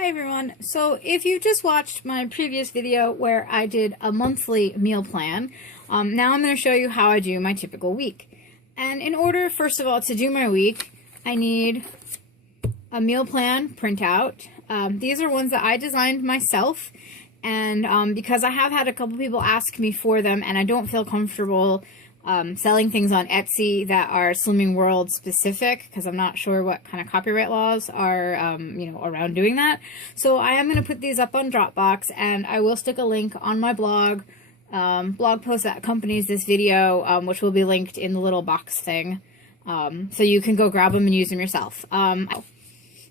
Hi everyone. So if you just watched my previous video where I did a monthly meal plan, now I'm going to show you how I do my typical week. And in order, first of all, to do my week, I need a meal plan printout. These are ones that I designed myself, and because I have had a couple people ask me for them and I don't feel comfortable selling things on Etsy that are Slimming World specific, because I'm not sure what kind of copyright laws are, around doing that. So I am going to put these up on Dropbox, and I will stick a link on my blog post that accompanies this video, which will be linked in the little box thing, so you can go grab them and use them yourself.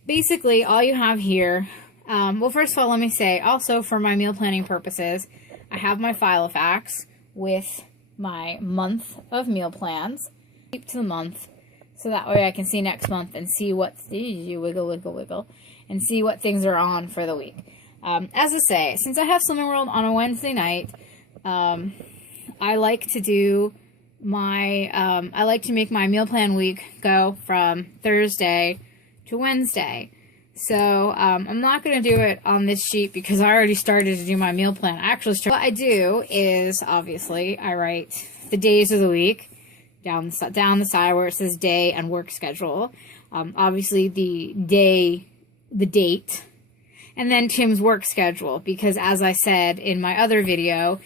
Basically, all you have here, well, first of all, let me say, also for my meal planning purposes, I have my Filofax with my month of meal plans. Keep to the month, so that way I can see next month and see what's wiggle, and see what things are on for the week. As I say, since I have Slimming World on a Wednesday night, I like to do my I like to make my meal plan week go from Thursday to Wednesday. So I'm not going to do it on this sheet because I already started to do my meal plan. What I do is, obviously, I write the days of the week down the side where it says day and work schedule. Obviously the date, and then Tim's work schedule, because as I said in my other video,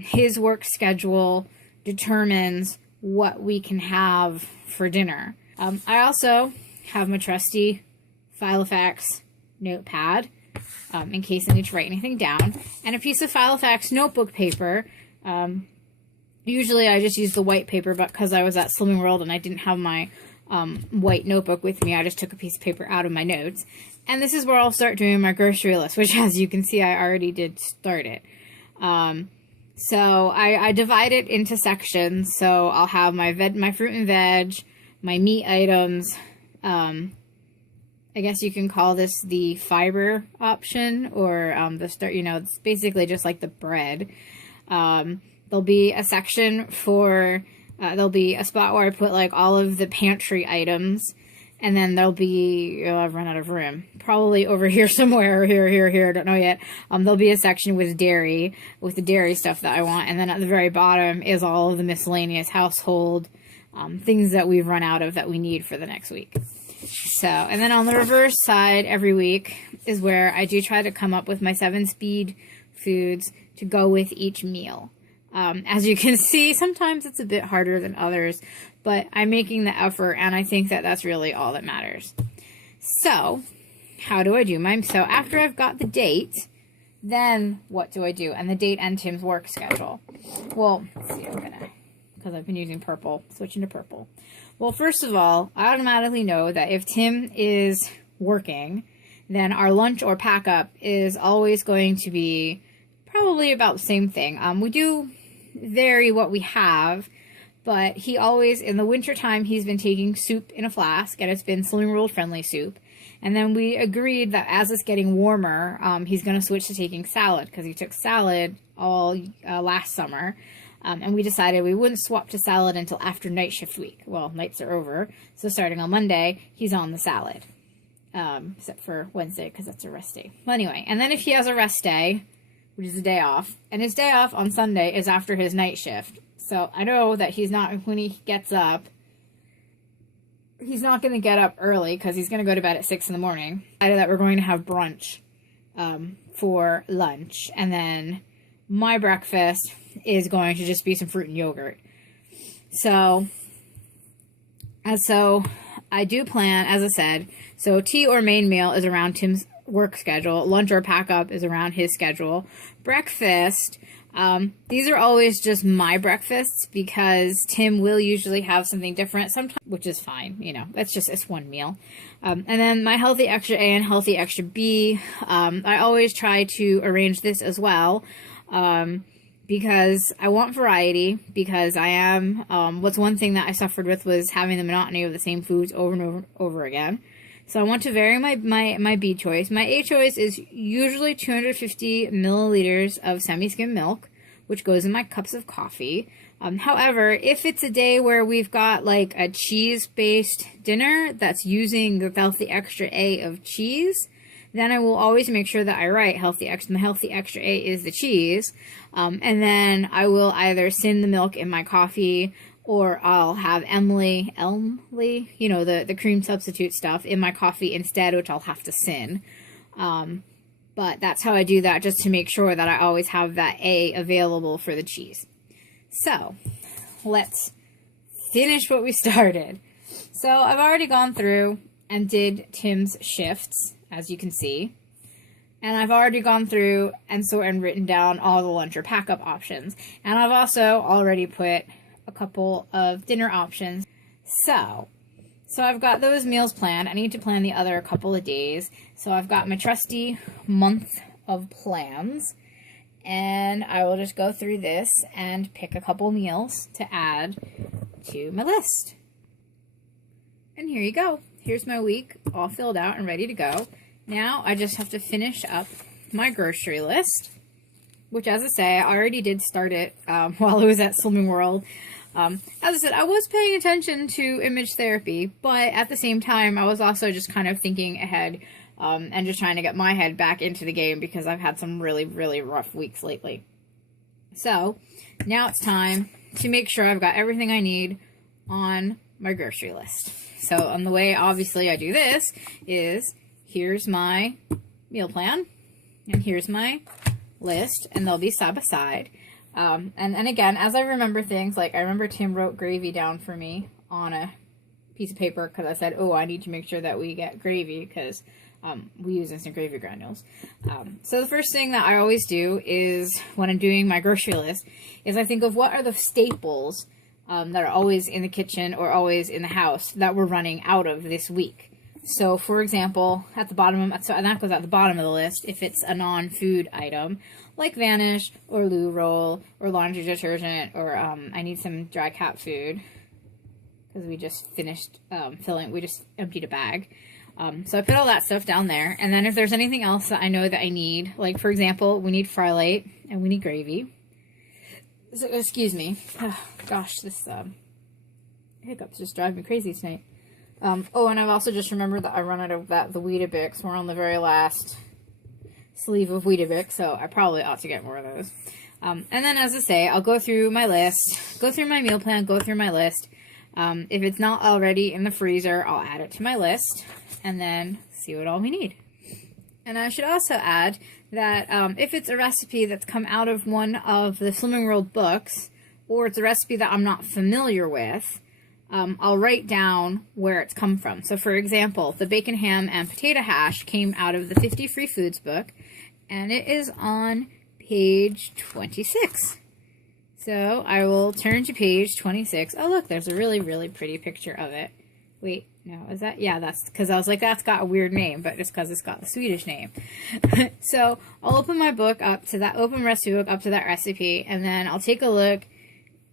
his work schedule determines what we can have for dinner. I also have my trusty Filofax notepad, in case I need to write anything down, and a piece of Filofax notebook paper. Usually I just use the white paper, but because I was at Slimming World and I didn't have my white notebook with me, I just took a piece of paper out of my notes. And this is where I'll start doing my grocery list, which, as you can see, I already did start it. So I divide it into sections. So I'll have my fruit and veg, my meat items, I guess you can call this the fiber option, or it's basically just like the bread. There'll be a section for, there'll be a spot where I put like all of the pantry items, and then there'll be, I've run out of room, probably over here somewhere, or here, I don't know yet. There'll be a section with dairy, with the dairy stuff that I want, and then at the very bottom is all of the miscellaneous household things that we've run out of that we need for the next week. So, and then on the reverse side every week is where I do try to come up with my 7-speed foods to go with each meal. As you can see, sometimes it's a bit harder than others, but I'm making the effort, and I think that that's really all that matters. So, how do I do mine? So after I've got the date, then what do I do? And the date and Tim's work schedule. Well, let's see, because I've been using purple, switching to purple. Well, first of all, I automatically know that if Tim is working, then our lunch or pack up is always going to be probably about the same thing. We do vary what we have, but he always, in the wintertime, he's been taking soup in a flask, and it's been Slimming World friendly soup. And then we agreed that as it's getting warmer, he's going to switch to taking salad, because he took salad all last summer. And we decided we wouldn't swap to salad until after night shift week. Well, nights are over, so starting on Monday, he's on the salad. Except for Wednesday, because that's a rest day. Well, anyway, and then if he has a rest day, which is a day off, and his day off on Sunday is after his night shift. So I know that he's not, when he gets up, he's not going to get up early, because he's going to go to bed at 6 in the morning. I decided that we're going to have brunch for lunch, and then my breakfast is going to just be some fruit and yogurt. So I do plan, as I said, so tea or main meal is around Tim's work schedule. Lunch or pack up is around his schedule. Breakfast, these are always just my breakfasts, because Tim will usually have something different sometimes, which is fine, it's one meal. And then my healthy extra A and healthy extra B, I always try to arrange this as well, because I want variety, because I am, what's one thing that I suffered with was having the monotony of the same foods over and over again. So I want to vary my B choice. My A choice is usually 250 milliliters of semi-skim milk, which goes in my cups of coffee. However, if it's a day where we've got like a cheese-based dinner that's using the healthy extra A of cheese, then I will always make sure that I write healthy extra. The healthy extra A is the cheese. And then I will either send the milk in my coffee, or I'll have Elmley, you know, the cream substitute stuff in my coffee instead, which I'll have to sin. But that's how I do that, just to make sure that I always have that A available for the cheese. So let's finish what we started. So I've already gone through and did Tim's shifts, as you can see. And I've already gone through and written down all the lunch or pack up options. And I've also already put a couple of dinner options. So I've got those meals planned. I need to plan the other couple of days. So I've got my trusty month of plans. And I will just go through this and pick a couple meals to add to my list. And here you go. Here's my week all filled out and ready to go. Now I just have to finish up my grocery list, which, as I say, I already did start it while I was at Slimming World. As I said, I was paying attention to image therapy, but at the same time, I was also just kind of thinking ahead and just trying to get my head back into the game, because I've had some really, really rough weeks lately. So now it's time to make sure I've got everything I need on my grocery list. So on the way, obviously, I do this is, here's my meal plan, and here's my list, and they'll be side by side. And again, as I remember things, like I remember Tim wrote gravy down for me on a piece of paper, because I said, oh, I need to make sure that we get gravy, because we use instant gravy granules. So the first thing that I always do is, when I'm doing my grocery list, is I think of what are the staples that are always in the kitchen or always in the house that we're running out of this week. So, for example, at the bottom, and that goes at the bottom of the list, if it's a non-food item, like Vanish, or Loo Roll, or laundry detergent, or I need some dry cat food, because we just finished we just emptied a bag. So I put all that stuff down there, and then if there's anything else that I know that I need, like, for example, we need fry light, and we need gravy. So, excuse me. Oh, gosh, this hiccups just drive me crazy tonight. Oh, and I've also just remembered that I run out of the Weetabix. We're on the very last sleeve of Weetabix, so I probably ought to get more of those. And then, as I say, I'll go through my list, go through my meal plan, go through my list. If it's not already in the freezer, I'll add it to my list, and then see what all we need. And I should also add that if it's a recipe that's come out of one of the Slimming World books, or it's a recipe that I'm not familiar with, I'll write down where it's come from. So, for example, the bacon, ham, and potato hash came out of the 50 Free Foods book, and it is on page 26. So, I will turn to page 26. Oh, look, there's a really, really pretty picture of it. Wait, no, is that? Yeah, that's because I was like, that's got a weird name, but it's because it's got the Swedish name. So, I'll open my book up to that, open recipe book up to that recipe, and then I'll take a look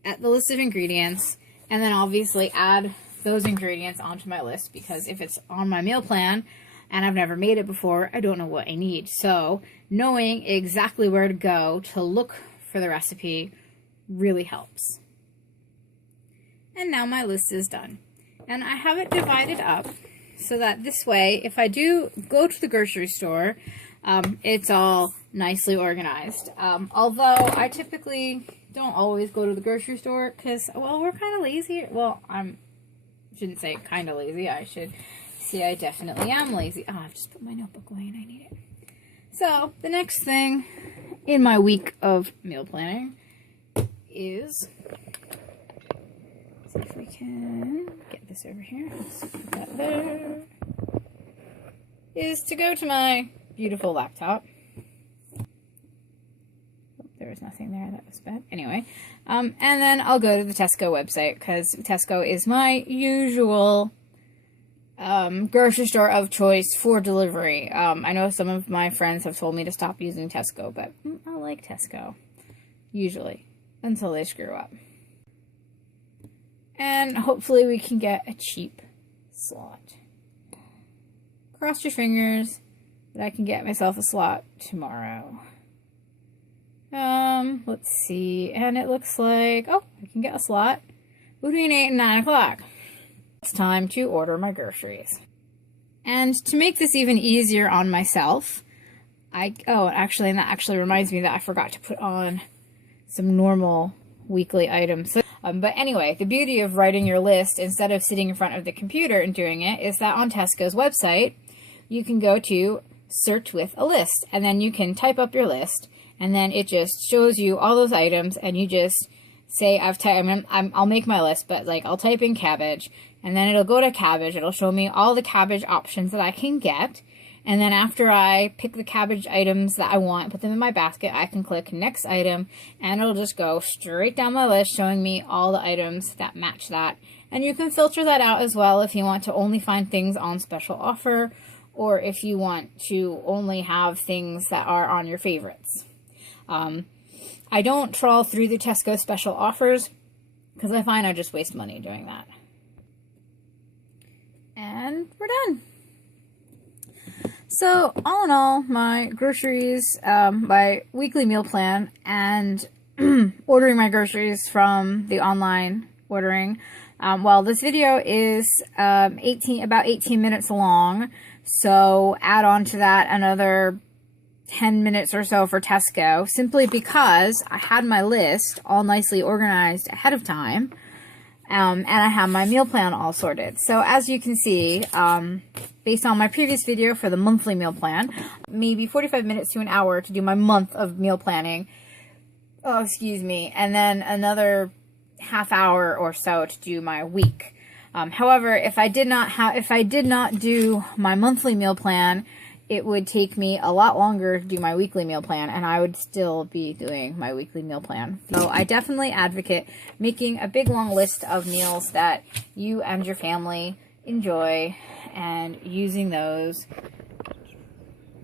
at the list of ingredients, and then obviously add those ingredients onto my list, because if it's on my meal plan and I've never made it before, I don't know what I need. So knowing exactly where to go to look for the recipe really helps. And now my list is done. And I have it divided up so that this way, if I do go to the grocery store, it's all nicely organized. Although I typically don't always go to the grocery store because, well, we're kind of lazy. Well, shouldn't say kind of lazy. I should say I definitely am lazy. Oh, I've just put my notebook away and I need it. So, the next thing in my week of meal planning is, see if we can get this over here. Let's put that there. Is to go to my beautiful laptop. There was nothing there, that was bad. Anyway, and then I'll go to the Tesco website, because Tesco is my usual grocery store of choice for delivery. I know some of my friends have told me to stop using Tesco, but I like Tesco, usually, until they screw up. And hopefully we can get a cheap slot. Cross your fingers that I can get myself a slot tomorrow. Let's see, and it looks like, oh, I can get a slot between 8 and 9 o'clock. It's time to order my groceries. And to make this even easier on myself, actually, and that actually reminds me that I forgot to put on some normal weekly items. But anyway, the beauty of writing your list instead of sitting in front of the computer and doing it is that on Tesco's website, you can go to search with a list, and then you can type up your list, and then it just shows you all those items, and you just say, I'll make my list, but like I'll type in cabbage, and then it'll go to cabbage. It'll show me all the cabbage options that I can get. And then after I pick the cabbage items that I want, put them in my basket, I can click next item, and it'll just go straight down my list showing me all the items that match that. And you can filter that out as well if you want to only find things on special offer, or if you want to only have things that are on your favorites. I don't trawl through the Tesco special offers because I find I just waste money doing that. And we're done. So all in all, my groceries, my weekly meal plan, and ordering my groceries from the online ordering. Well, this video is about 18 minutes long, so add on to that another 10 minutes or so for Tesco, simply because I had my list all nicely organized ahead of time, and I have my meal plan all sorted. So as you can see, based on my previous video for the monthly meal plan, maybe 45 minutes to an hour to do my month of meal planning. Oh, excuse me. And then another half hour or so to do my week. However, if I did not do my monthly meal plan, it would take me a lot longer to do my weekly meal plan, and I would still be doing my weekly meal plan. So I definitely advocate making a big long list of meals that you and your family enjoy, and using those,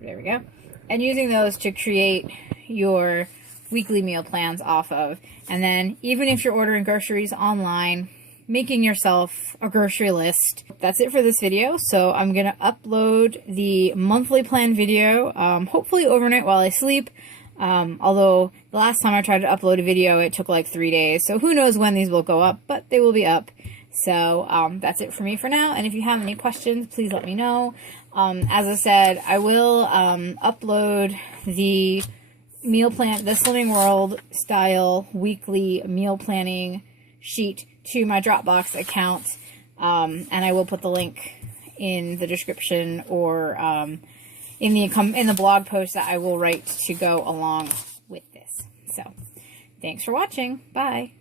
there we go, and using those to create your weekly meal plans off of. And then even if you're ordering groceries online, making yourself a grocery list. That's it for this video. So I'm going to upload the monthly plan video, hopefully overnight while I sleep. Although the last time I tried to upload a video, it took like 3 days. So who knows when these will go up, but they will be up. So that's it for me for now. And if you have any questions, please let me know. As I said, I will upload the meal plan, the Slimming World style weekly meal planning sheet to my Dropbox account, and I will put the link in the description or in the blog post that I will write to go along with this. So thanks for watching. Bye.